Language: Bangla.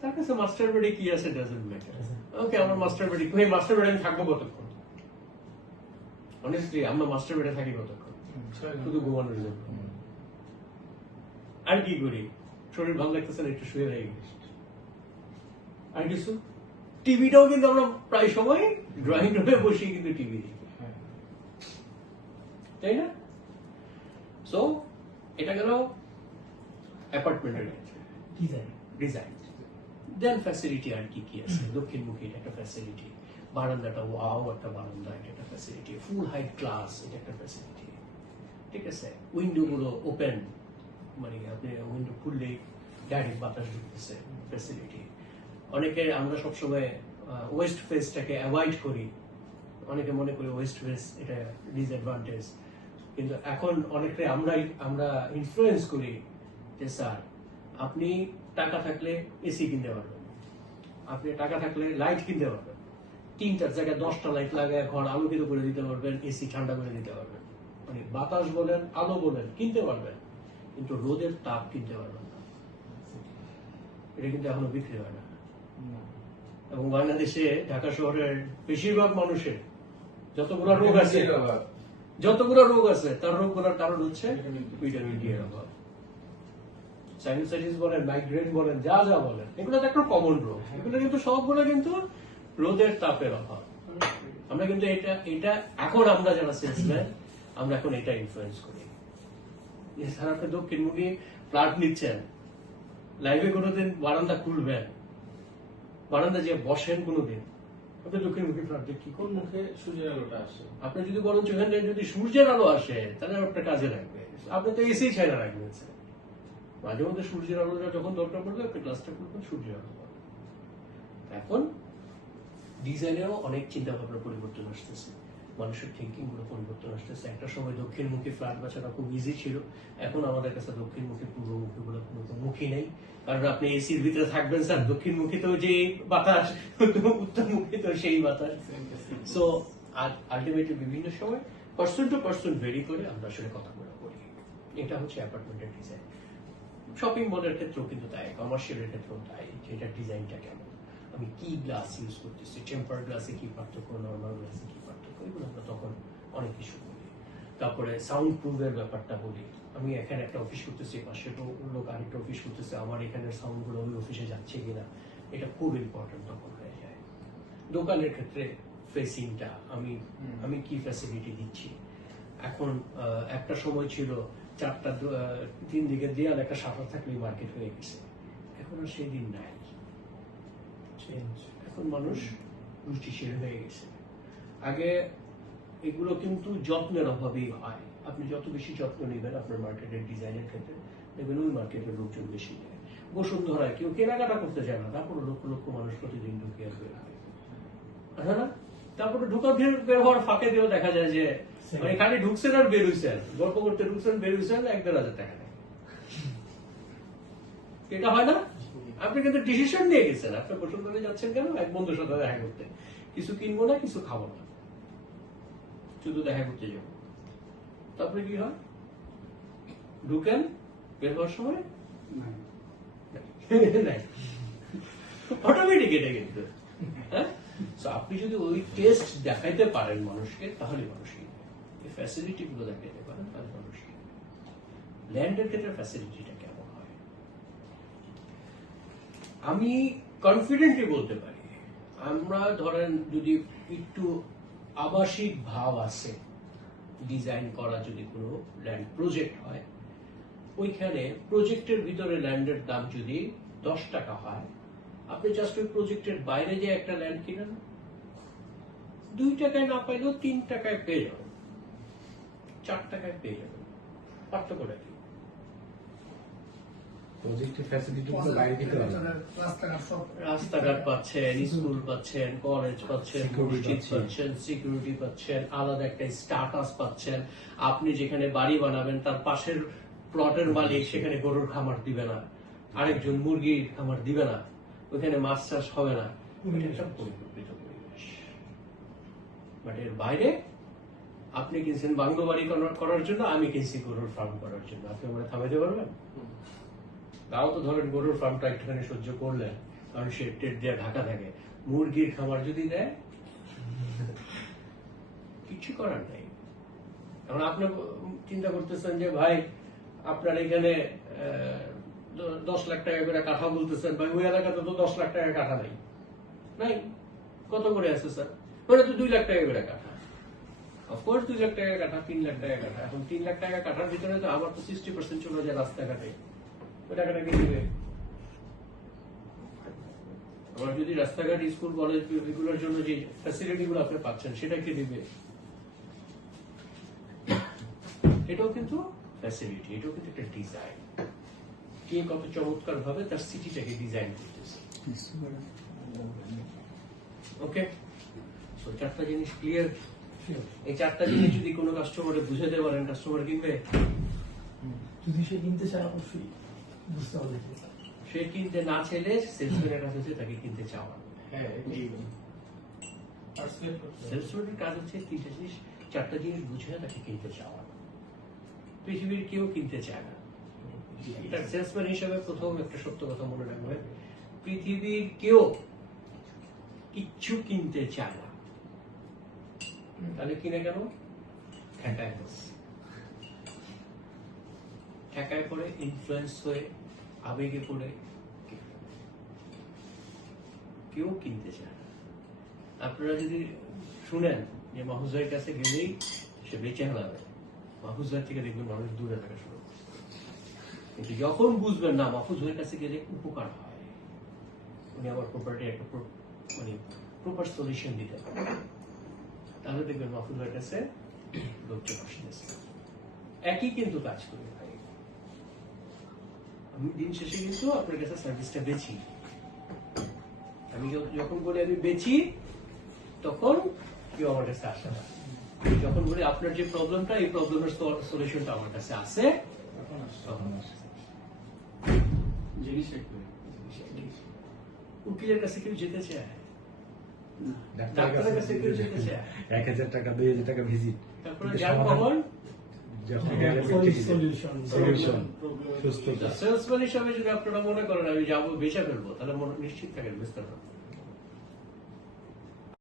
তার কাছে মাস্টার বেডে কি আছে ডাজন্ট ম্যাটার। ওকে, আমার মাস্টার বেডে, ওই মাস্টার বেডে আমি থাকবো কতক্ষণ? অনেস্টলি আমরা মাস্টার বেডে থাকি কতক্ষণ? শুধু ঘুমানোর জন্য। আর কি করি? শরীর ভালো লাগতেছে না, একটু শুয়ে রয়ে গেছি। আর কিছু? টিভিটাও কিন্তু আমরা প্রায় সময় ড্রয়িং রুমে বসে কিন্তু টিভি দেখি, তাই না? সো এটা গেল অ্যাপার্টমেন্টের ডিজাইন। দেন ফ্যাসিলিটি আর কি কি আছে? দক্ষিণমুখী এটা একটা ফ্যাসিলিটি, বারান্দাটা ওয়াও একটা বারান্দা, এটা একটা ফ্যাসিলিটি, ফুল হাইট ক্লাস, এটা একটা ফ্যাসিলিটি, ঠিক আছে? উইন্ডো গুলো ওপেন, মানে আপনি উইন্ডো খুললেই ডাইরেক্ট বাতাস ঢুকতেছে, ফ্যাসিলিটি। অনেকে আমরা সবসময় ওয়েস্ট ফেসটাকে অ্যাভয়েড করি, অনেকে মনে করি ওয়েস্ট ফেস এটা ডিসঅ্যাডভান্টেজ, কিন্তু এখন অনেকে আমরা ইনফ্লুয়েন্স করি যে স্যার আপনি টাকা থাকলে এসি কিনতে পারবেন, আপনি টাকা থাকলে লাইট কিনতে পারবেন, 3টার জায়গায় 10টা লাইট লাগায় ঘর আলোকিত করে দিতে পারবেন, এসি ঠান্ডা করে দিতে পারবেন, মানে বাতাস বলেন আলো বলেন কিনতে পারবেন, কিন্তু রোদের তাপ কিনতে পারবেন না। এটা কিন্তু এখনো বিক্রি হয় না। এবং বাংলাদেশে ঢাকা শহরের বেশিরভাগ মানুষের যতগুলো রোগ আছে তার রোগগুলোর কারণ হচ্ছে ভিটামিন ডি এর অভাব। সাইনোসাইটিস বলেন, মাইগ্রেন বলেন, যা যা বলেন, এগুলো তো একটা কমন রোগ। এগুলো কিন্তু সবগুলো কিন্তু রোদের তাপের অভাব। আমরা কিন্তু এটা এখন আমরা যারা সেলসম্যান, আমরা এখন এটা ইনফ্লুয়েন্স করি। এছাড়া আপনি দক্ষিণমুখী ফ্ল্যাট নিচ্ছেন, লাইভে কোনোদিন বারান্দা খুলবেন, বারান্দা যে বসেন কোনোদিন, আপনি দক্ষিণমুখী ফ্ল্যাট কি কোন মুখে সূর্যের আলোটা আসে? আপনি যদি বলেন ওখানে যদি সূর্যের আলো আসে তাহলে আপনার কাজে লাগবে, আপনি তো এসি ছাড়া রাখবেন। মাঝে মধ্যে সূর্যের আলোটা যখন দরকার পড়বে আপনি ক্লাসটা করবেন সূর্যের আলো। এখন ডিজাইনেরও অনেক চিন্তা ভাবনা পরিবর্তন আসতেছে, মানুষের থিঙ্কিং গুলো পরিবর্তন আসতেছে। একটা সময় দক্ষিণমুখী ফ্ল্যাট বাঁচানো খুব ইজি ছিল, এখন আমাদের কাছে দক্ষিণমুখী পূর্বমুখী গুলো কোনো মুখী নেই। কারণ আপনি এসির ভিতরে থাকবেন স্যার, দক্ষিণমুখী তো যে বাতাস, উত্তরমুখী তো সেই বাতাস। সো আলটিমেটলি বিভিন্ন সময় পার্সন টু পার্সন ভেরি করে আমরা আসলে কথাগুলো বলি। এটা হচ্ছে অ্যাপার্টমেন্টের ডিজাইন। শপিং মলের ক্ষেত্রেও কিন্তু তাই, কমার্শিয়ালের ক্ষেত্রেও তাই, যে এটা ডিজাইনটা কেমন, আমি কি গ্লাস ইউজ করতেছি, টেম্পার গ্লাসে কি পার্থক্য, নর্মাল গ্লাসে কি পার্থক্য, এগুলো আমরা তখন অনেক কিছু বলি। তারপরে সাউন্ড প্রুফের ব্যাপারটা বলি, আমি এখানে একটা অফিস করতেছি, পাশে লোক আরেকটা অফিস করতেছে, আমার এখানের সাউন্ড গুলো ওই অফিসে যাচ্ছে কিনা, এটা খুব ইম্পর্টেন্ট তখন হয়ে যায়। দোকানের ক্ষেত্রে ফেসিংটা আমি কি ফ্যাসিলিটি দিচ্ছি। এখন একটা সময় ছিল 4টা 3 দিকে দেয়াল একটা শাটার থাকলেই মার্কেট হয়ে গেছে, এখন আর সেই দিন নাই। এখন মানুষ রুচিশীল হয়ে গেছে। আগে এগুলো কিন্তু যত্নের অভাবেই হয়, আপনি যত বেশি যত্ন নেবেন আপনার মার্কেটের ডিজাইনের ক্ষেত্রে, দেখবেন ওই মার্কেটের লোকজন বেশি নেয়। বসুন্ধরায় কেউ কেনাকাটা করতে চায় না, তারপরে লক্ষ লক্ষ মানুষ প্রতিদিন ঢুকে আসবে, হ্যাঁ না? তারপরে ঢুকা বের হওয়ার ফাঁকে দিয়েও দেখা যায় যে মানে খালি ঢুকছেন আর বেরোইছেন, গল্প করতে ঢুকছেন বেরোইছেন 1-1.5 টাকা নেয়। এটা হয় না? আপনি কিন্তু ডিসিশন নিয়ে গেছেন, আপনি বসুন্ধরায় যাচ্ছেন কেন? এক বন্ধুর সাথে দেখা করতে, কিছু কিনবো না, কিছু খাবো না, শুধু দেখা করতে যাবো। তারপরে কি হয়? ঢুকেন, বের হওয়ার সময় অটোমেটিক এটা কিন্তু, হ্যাঁ। আপনি যদি ওই টেস্ট দেখাইতে পারেন মানুষকে, তাহলে মানুষ এই ফ্যাসিলিটি গুলো দেখাইতে পারেন, তাহলে মানুষ ল্যান্ডের ক্ষেত্রে ফ্যাসিলিটিটা কেমন হয় আমি কনফিডেন্টলি বলতে পারি। আমরা ধরেন যদি একটু আবাসিক ভাব আছে ডিজাইন করা যদি কোনো ল্যান্ড প্রজেক্ট হয়, ওইখানে প্রজেক্টের ভিতরে ল্যান্ডের দাম যদি 10 টাকা হয়, আপনি জাস্ট ওই প্রজেক্টের বাইরে যে একটা ল্যান্ড কিনেন, 2 টাকায় না পাইলেও 3 টাকায় পেয়ে যাবেন, 4 টাকায় পেয়ে যাবেন। পার্থক্যটা কি? রাস্তাঘাট পাচ্ছেন, স্কুল পাচ্ছেন, কলেজ পাচ্ছেন, মসজিদ পাচ্ছেন, সিকিউরিটি পাচ্ছেন, আলাদা একটা স্ট্যাটাস পাচ্ছেন। আপনি যেখানে বাড়ি বানাবেন তার পাশের প্লটের মালিক সেখানে গরুর খামার দিবে না, আরেকজন মুরগির খামার দিবে না, ওইখানে মাছ চাষ হবে না, একটা পরিকল্পিত পরিবেশ। বাট এর বাইরে আপনি কিনছেন বাংলো বাড়ি করার জন্য, আমি কিনছি গরুর ফার্ম করার জন্য, আপনি আমার থামাইতে পারবেন? তাও তো ধরেন গরুর ফার্মটা একটুখানি সহ্য করলেন, মানুষের টেট দিয়ে ঢাকা থাকে, মুরগির খাবার যদি দেয় কিছু করার নাই। এখন আপনি চিন্তা করতেছেন যে ভাই আপনার এখানে 10 লাখ টাকা করে কাঠা বলতেছেন, ভাই ওই এলাকাতে তো 10 লাখ টাকা কাঠা নাই, নাই কত করে আছে স্যার? ওটা তো 2 লাখ টাকা করে কাঠা। অফকোর্স 2 লাখ টাকা কাঠা, 3 লাখ টাকা কাঠা। এখন 3 লাখ টাকা কাঠার ভিতরে তো আমার তো 60% চলে যায় রাস্তাঘাটে, ওই টাকাটা কে দিবে? আমার যদি রাস্তাঘাট, স্কুল, কলেজ এগুলোর জন্য যে ফ্যাসিলিটি গুলো আপনি পাচ্ছেন সেটা কে দিবে? এটাও কিন্তু ফ্যাসিলিটি, এটাও কিন্তু একটা ডিজাইন। কে কত চমৎকার ভাবে তার সিটিটাকে ডিজাইন করতেছে। ওকে, সো 4টা জিনিস ক্লিয়ার। এই 4টা জিনিস যদি কোনো কাস্টমারে বুঝাতে পারেন, কাস্টমার কিনবে। যদি সে কিনতে চায় অবশ্যই বুঝতে হবে। সে কিনতে না চাইলে সেলসম্যানের কাছে হচ্ছে তাকে কিনতে চাওয়া। সেলসম্যানের কাজ হচ্ছে 3টা জিনিস, 4টা জিনিস বুঝে তাকে কিনতে চাওয়া। পৃথিবীর কেউ কিনতে চায় না। এটা সেলসম্যান হিসেবে প্রথম একটা সত্য কথা মনে রাখবেন, পৃথিবীর কেউ কিচ্ছু কিনতে চায় না। তাহলে কিনে কেন? ঠেকায় বসে, ঠেকায় পড়ে, ইনফ্লুয়েন্স হয়ে, আবেগে পড়ে কেউ কিনতে চায় না। আপনারা যদি শুনেন যে মাহফুজ ভাইয়ের কাছে গেলেই সে বেঁচে হারাবে, মাহফুজ ভাইয়ের থেকে দেখবেন মানুষ দূরে থাকা শুরু করে। কিন্তু যখন বুঝবেন না মাহফুজ ভাইয়ের কাছে গেলে উপকার হয়, উনি আমার প্রপার্টি একটা মানে প্রপার সলিউশন দিতে পারেন, তাহলে দেখবেন মাহফুজ ভাইয়ের কাছে লোকজন আসতেছে। একই কিন্তু কাজ করে ভাই, আমি দিন শেষে কিন্তু আপনার কাছে সার্ভিসটা বেচি। আমি যখন বলি আমি বেচি, তখন কেউ আমার কাছে আসে না। যখন বলি আপনার যে প্রবলেমটা, এই প্রবলেমের সলিউশনটা আমার কাছে আছে, তখন আসে। উকিলের কাছে কেউ যেতে চায়, ডাক্তারের কাছে কেউ যেতে চায়। 1000 টাকা 2000 টাকা ভিজিট, তারপরে যার কখন সেলসম্যান হিসাবে যদি আপনারা মনে করেন আমি যাবো বেচে ফেলবো, তাহলে নিশ্চিত থাকেন বেচতে পারবো।